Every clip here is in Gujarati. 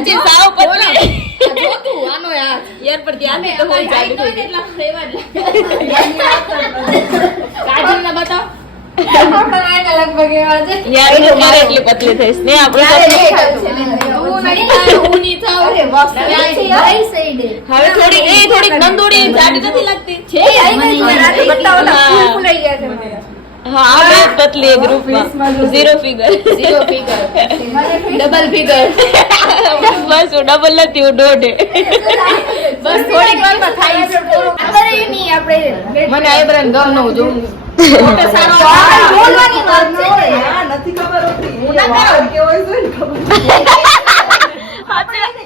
સાચી સાવ પતલી જો તું આનો યાર યાર પર ધ્યાન દે તો હોય ચાલુ થઈ એટલા ફ્લેવર કાજલ ના બતાવ આપણા લગભગ એવા છે યાર હું ક્યારે એટલી પતલી થઈશ ને આપણે હું નહીં થાવ અરે બસ હવે થોડી નંદોડી જાડી નથી લાગતી છે આઈ બતાવો ના ફૂલાઈ ગયા છે મારા હા આપણે પતલી ગ્રુપમાં ઝીરો ફિગર ડબલ ફિગર બસ હું ડબલ નથી હું દોઢ બસ થોડીક વારમાં થાય છે આપણે નહીં આપણે મને આઈબ્રાન ગમ નો જોઉં ફોટો સારો બોલવાની વાત છે હા નથી ખબર હોતી હું ના કરો કેવો હોય ને ખબર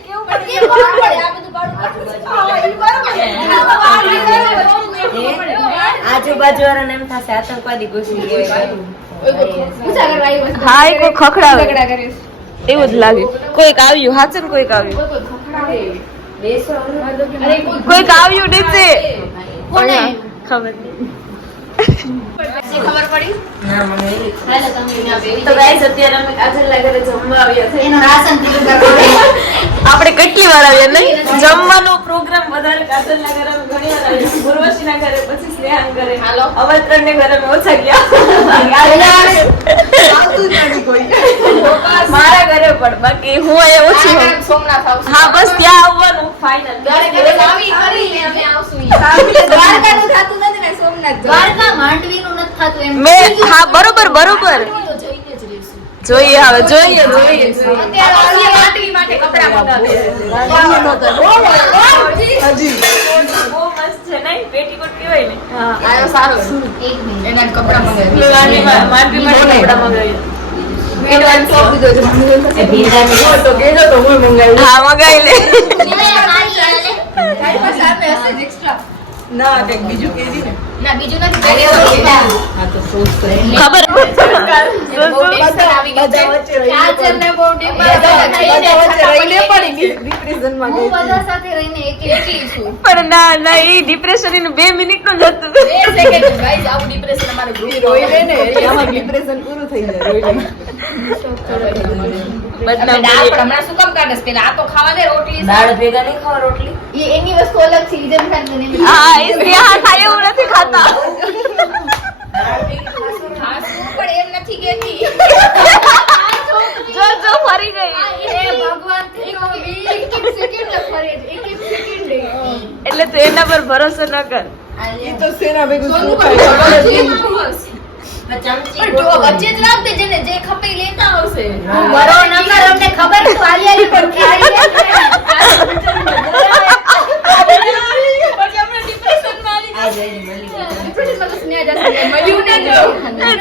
કેવું પડે ખબર પડે આ બધું આજુબાજુ વાળાને એમ થશે આતંકવાદી ઘૂસી ગયા પૂછા કરવા આવી વસ્તુ હા એ કોઈ ખખડાવે ઝઘડા કરે એવું જ લાગે કોઈક આવ્યું હાચે ને કોઈક આવ્યું કોઈક આવ્યું નીચે કોને ખબર નહીં ખબર પડી ના મને હાલે તમે ના બેવી તો ગાઈસ અત્યારે અમે કાજલના ઘરે જમવા આવ્યા છે એનો રાશન તીલું કરવા આપણે કેટલી વાર આવ્યા નહીં જમવાનો પ્રોગ્રામ વધારે કાજલના ઘરે અમે ઘણી વાર આવ્યા પૂર્વશીના ઘરે પછી સ્નેહાન ઘરે હાલો. હવે ત્રણને ઘરે અમે ઓછા ગયા આવતું જ નથી કોઈ મારા ઘરે પણ બાકી હું અહીંયા ઓછી હોઉં. સોમનાથ આવશે હા બસ ત્યાં આવવાનું ફાઇનલ દ્વારકા આવી કરીને અમે આવશું દ્વારકાનું થાતું નથી ને સોમનાથ દ્વારકા માંડવીનું નથી થાતું એમ મેં હા બરોબર બરોબર તો જોઈને જ રહીશું જોઈએ હવે જોઈએ અત્યારે અમે માંડવી માટે કપડાં મંગાવીએ હજી બહુ મસ્ત છે નહીં પેટીકોટ કહેવાય ને હા આયો સારો એક મિનિટ એના કપડાં મંગાવીએ માંડવીમાં કપડાં મંગાવીએ એડવાન્સ આપી દો એ ભીંડાની તો કેજો તો હું મંગાવી હા મંગાવી લે તારી પાસે આપે હશે જ એક્સ્ટ્રા ના કંઈક બીજું કેરી ને ના બીજું નથી પહેરેલું હા તો સોસ ખબર બહુ ટેન્શન આવી ગયું છે કાજલને બહુ ડિમાન્ડ બધા વચ્ચે રહીને પણ ડિપ્રેશન માં હું ગઈ બધા સાથે રહીને એકલી છું પણ ના એ ડિપ્રેશન એનું 2 મિનિટ નું જ હતું 2 સેકન્ડ ગાઈસ આવું ડિપ્રેશન અમારે ઈ રોઈ લે ને એટલે આમાં ડિપ્રેશન પૂરું થઈ જાય રોઈ લે આપણે દાળ પણ હમણાં શું કામ કાઢે છે? પેલા આ તો ખાવા દે રોટલી દાળ ભેગા નહીં ખાવા રોટલી એ એની વસ્તુ અલગ છે ઈજન ખાન ને હા એ સ્નેહા ખાય એવું નથી ખાતા હા શું પણ એમ નથી કેતી જો ફરી ગઈ એ ભગવાન થી તો એક સેકન્ડ ફરે એક સેકન્ડ એટલે તું એના પર ભરોસો ન કર ઈ તો સેના ભેગું સોનું શું પણ ખાય ખબર જ ચમચી નહીં. ચમચી પણ જો વચ્ચે જ રાખ દે જેને જે ખપે ઈ લેતા આવશે બરો નંબર અમને ખબર તો આલિયાની પણ આ જઈને મળી ગઈ.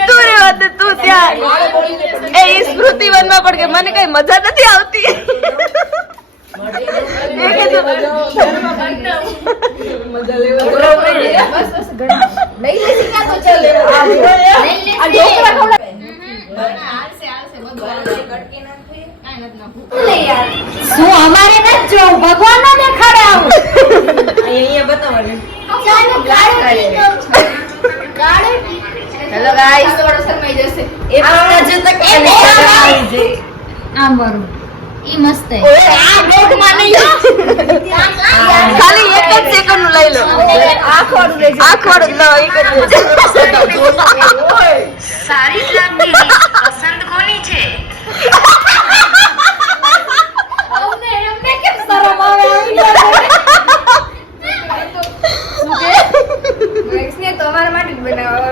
તું રેવા દે તું ત્યાં એ સ્મૃતિ વનમાં પણ કે મને કઈ મજા નથી આવતી મજા લેવા શું અમારે નથી જોવું ભગવાન નો દેખાડે આવું અહીંયા બતાવવાનું હેલો ગાઈસ થોડો શરમાઈ જશે એ પણ જતા કે આવી જાય આમ બરું ઈ મસ્ત હે આ બ્લોગ માં નહીં ખાલી એક જ સેકન્ડ નું લઈ લો આખોડું લો એ કરી સારી જ લાગતી પસંદ કોની છે અમને કેમ શરમ આવે ને તો અમારા માટે જ બનાવવા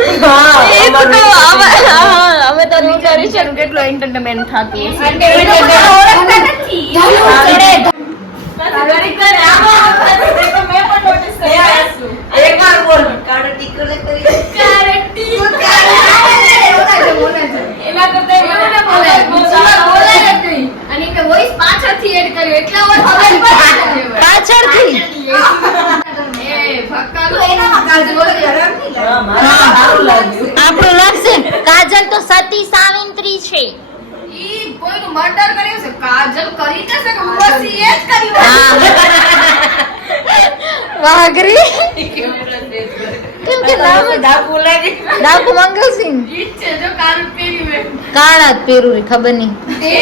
અમે તો વિચારીશું કે કેટલો એન્ટરટેનમેન્ટ થતું એકવાર બોલ કાળો ટીકો લે કરી અને કે વોઇસ પાછળથી એડ કર્યો એટલા વાર ખબર પડી પાછળથી એ ભક્કાલો એના કાજલ બોલે યાર હા મારા સારું લાગ્યું આપણું લાગશે કાજલ તો સતી સાવિત્રી છે ઈ કોઈનું મર્ડર કર્યું છે કાજલ કરી જશે કે બસ ઈ જ કર્યું વાઘરી કેમ કે નામ ડાકુ લાગે ડાકુ મંગલસિંહ ઈ જ છે જો કારું પહેર્યું કાળા જ પહેરું રે ખબર નહીં તે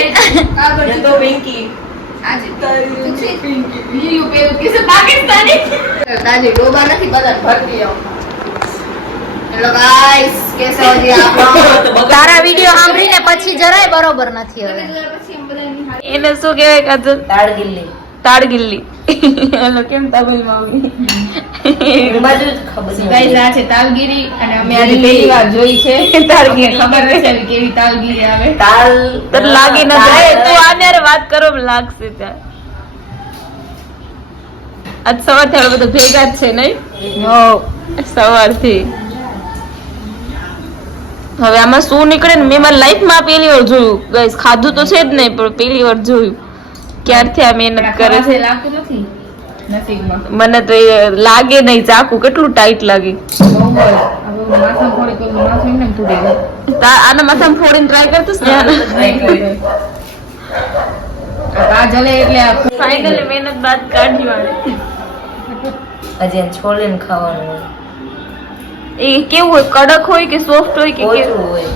આગળ એ તો વેંકી આજે તું છે યુ પેલું કિસે પાકિસ્તાની તાજી ડોબા નથી બધા ભરતી આવ હેલો ગાઈસ કેસે હો જી આપ लोग તારા વિડિયો સાંભળીને પછી જરાય બરોબર નથી હવે પછી એમ બધા નિહાળ એને શું કહેવાય કાજલ? તાળગીલી તાળગીલ્લી. એનો કેમ તમિલમાં આવી? બાજુ જ ખબર છે. ગાઈસ આ છે તાલગીરી અને અમે આજે પહેલી વાર જોઈ છે તાળગીરી. ખબર નથી આવી કેવી તાલગીરી આવે તાલ તને લાગી ન જાય તું આને હારે વાત કરો એમ લાગશે ત્યાં. આજ સવારથી આપણે બધા ભેગા જ છે નહીં? સવારથી હવે આમાં શું નીકળે ને મેં મારી લાઈફમાં પહેલી વાર જોયું ગાઈસ. ખાધું તો છે જ નહીં પણ પહેલી વાર જોયું ક્યારથી આ મહેનત કરે છે. લાગતું નથી નસીબમાં મને તો એ લાગે નહીં. ચાકુ કેટલું ટાઈટ લાગે. બહુ જ હવે માથા ફોડી તો માથું એમને તૂટી ગયું આના માથામાં ફોડીને ટ્રાય કરતું કાજલે એટલે ફાઇનલી મહેનત બાદ કાઢી વાળે. હજી એને છોડીને ખાવાનું હોય. એ કેવું હોય? કડક હોય કે સોફ્ટ હોય કે ઓછું કેવું? હોય.